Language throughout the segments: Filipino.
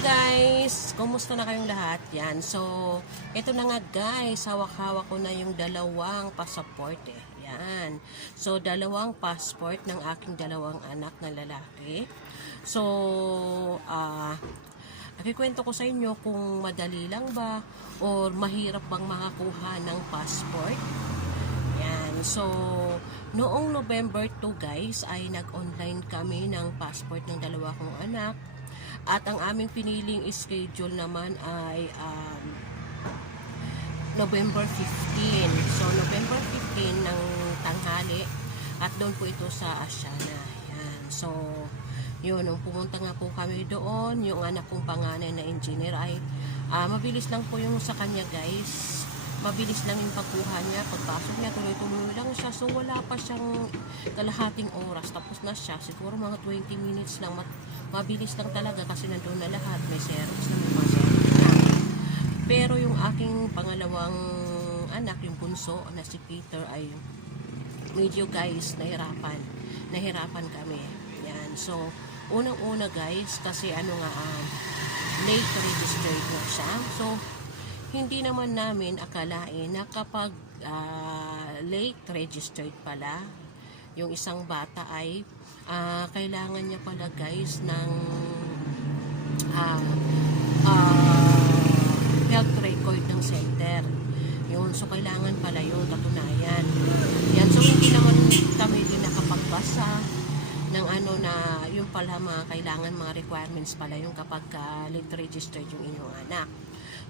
guys! Kumusta na kayong lahat? Yan. So, ito na nga guys. Hawak-hawak ko na yung dalawang passport eh. Yan. So, dalawang passport ng aking dalawang anak na lalaki. So, ah... Nakikwento ko sa inyo kung madali lang ba or mahirap bang makakuha ng passport. Yan. So, noong November 2 guys ay nag-online kami ng passport ng dalawa kong anak. At ang aming piniling schedule naman ay um, November 15. So, November 15 ng tanghali at doon po ito sa Asiana. Yan. So, yun, nung pumunta nga po kami doon, yung anak kong panganay na engineer ay ah, mabilis lang po yung sa kanya guys. Mabilis lang yung pagkuha niya. Pagpasok niya, tuloy-tuloy lang siya. So, wala pa siyang kalahating oras. Tapos na siya. Siguro mga 20 minutes lang. Mabilis lang talaga kasi nandun na lahat. May Xerox na may mga. Pero yung aking pangalawang anak, yung bunso na si Peter ay medyo guys, nahirapan. Nahirapan kami. Yan. So, unang-una guys, kasi ano nga, um, late registered na siya. So, hindi naman namin akalain na kapag ah, late registered pala, yung isang bata ay ah, kailangan niya pala guys ng ah, ah, health record ng center. Yun, so kailangan pala yun, katunayan. Yan, so hindi naman kami din nakapagbasa ng ano na yung pala mga kailangan mga requirements pala yung kapag ka late registered yung inyong anak.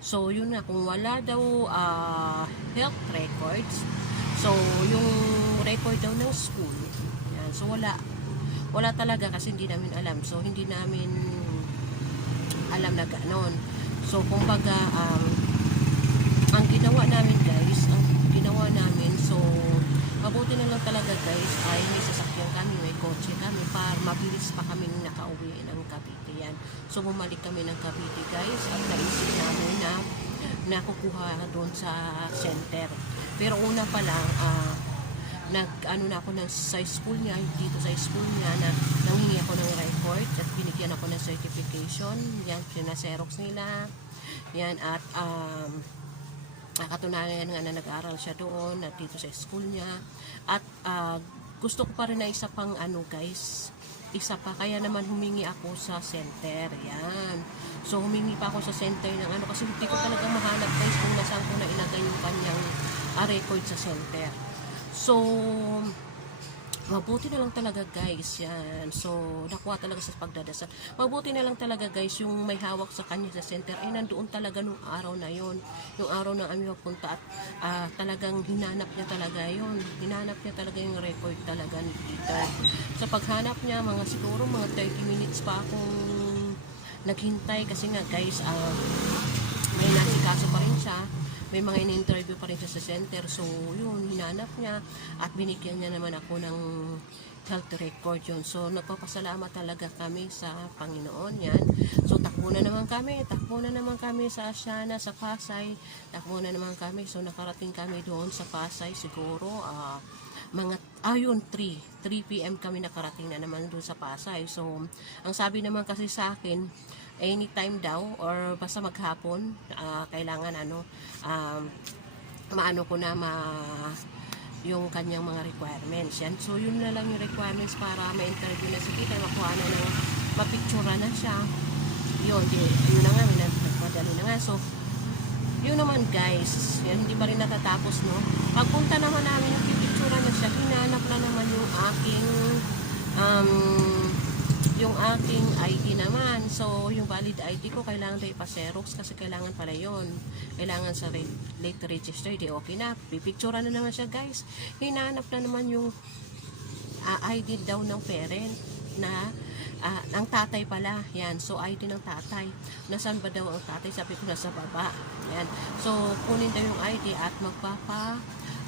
So yun nga, kung wala daw ah, health records, so yung record daw ng school, yan, so wala. Wala talaga kasi hindi namin alam. So hindi namin alam na ganon. So kumbaga, um, ang ginawa namin guys, ang ginawa namin, so mabuti na lang talaga guys ay may sasakyan kami, may kotse kami para mabilis pa kami nakauwi ng Cavite yan. So bumalik kami ng Cavite guys at naisip namin na nakukuha doon sa center. Pero una pa lang, ah, nag ano na ako ng sa school niya dito sa school niya na nanghingi ako ng record at binigyan ako ng certification yan pina-xerox nila yan at um, nakatunayan nga na nag-aral siya doon at dito sa school niya at ah, gusto ko pa rin na isa pang ano guys isa pa kaya naman humingi ako sa center yan. So humingi pa ako sa center ng ano kasi hindi ko talaga mahanap guys kung nasaan ko na ilagay yung kanyang ah, record sa center. So mabuti na lang talaga guys yan. So nakuha talaga sa pagdadasal. Mabuti na lang talaga guys yung may hawak sa kanya sa center. Ay nandoon talaga nung araw na yon yung araw na kami mapunta at ah, talagang hinanap niya talaga yon hinanap niya talaga yung record talaga ni Peter sa paghanap niya mga siguro mga 30 minutes pa akong naghintay kasi nga guys ah, may nasikaso pa rin siya may mga in-interview pa rin siya sa center. So, yun, hinanap niya at binigyan niya naman ako ng health record yun. So, nagpapasalamat talaga kami sa Panginoon yan. So, takbo na naman kami. Takbo na naman kami sa Asiana, sa Pasay. Takbo na naman kami. So, nakarating kami doon sa Pasay siguro. ah mga ayun 3 3 PM kami nakarating na naman doon sa Pasay so ang sabi naman kasi sa akin anytime daw or basta maghapon ah, kailangan ano um, maano ko na ma yung kanyang mga requirements. Yan. So yun na lang yung requirements para ma-interview na si Peter makuha na ng mapictura na siya. Yun, di, yun na nga nagpadali na nga. So yun naman guys, yan, hindi pa rin natatapos no. Pagpunta naman namin yung pipictura na siya, hinanap na naman yung aking um, yung aking ID naman. So, yung valid ID ko, kailangan tayo pa-xerox kasi kailangan pala yon Kailangan sa re- late register, di okay na. Pipictura na naman siya guys. Hinanap na naman yung ah, ID daw ng parent na ah, ang tatay pala. Yan. So, ID ng tatay. Nasaan ba daw ang tatay? Sabi ko, nasa baba. Yan. So, kunin daw yung ID at magpapa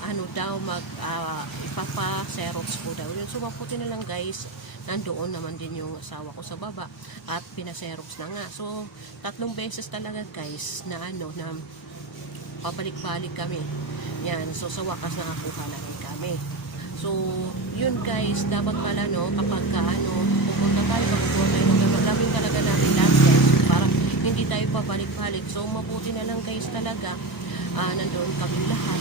ano daw mag ah, ipapa xerox ko daw yun so maputi na lang guys nandoon naman din yung asawa ko sa baba at pinaserox na nga so tatlong beses talaga guys na ano na pabalik-balik kami yan so sa wakas nakakuha na rin kami so yun guys dapat pala no kapag ka ano pupunta tayo pagpupunta tayo ng gawin talaga natin lahat guys para babalik. So, mabuti na lang guys talaga. Ah, nandoon kami lahat.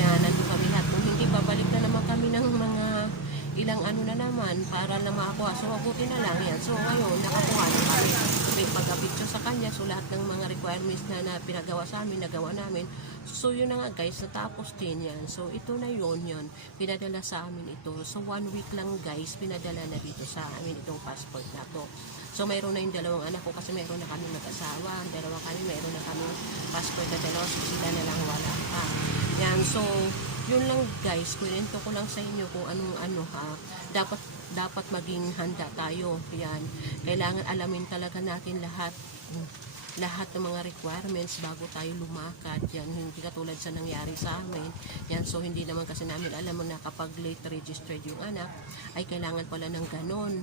Yan, nandun kami lahat. Kung hindi, babalik na naman kami ng mga ilang ano na naman para na makakuha. So, mabuti na lang yan. So, ngayon, nakakuha na kami. May pagka-picture sa kanya. So, lahat ng mga requirements na, na pinagawa sa amin, nagawa namin. So, yun na nga guys, natapos din yan. So, ito na yun yun. Pinadala sa amin ito. So, one week lang guys, pinadala na dito sa amin itong passport na to. So, mayroon na yung dalawang anak ko kasi mayroon na kami mag-asawa. Dalawa kami, mayroon na kami passport na dalawa. So, sila na lang wala pa. Yan, so, yun lang guys, kwento ko lang sa inyo kung anong ano ha. Dapat, dapat maging handa tayo. Yan, kailangan alamin talaga natin lahat lahat ng mga requirements bago tayo lumakad. Yan, hindi katulad sa nangyari sa amin. Yan, so hindi naman kasi namin alam na kapag late registered yung anak, ay kailangan pala ng ganon.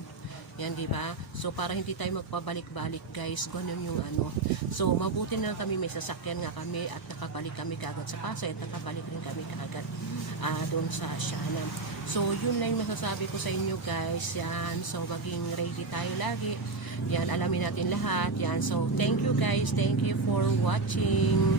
Yan, di ba? So, para hindi tayo magpabalik-balik, guys, ganun yung ano. So, mabuti na kami, may sasakyan nga kami at nakabalik kami kagad sa Pasay at nakabalik rin kami kagad ah doon sa Sianam. So, yun lang masasabi ko sa inyo, guys. Yan, so maging ready tayo lagi. Yan, alamin natin lahat. Yan, so thank you, guys. Thank you for watching.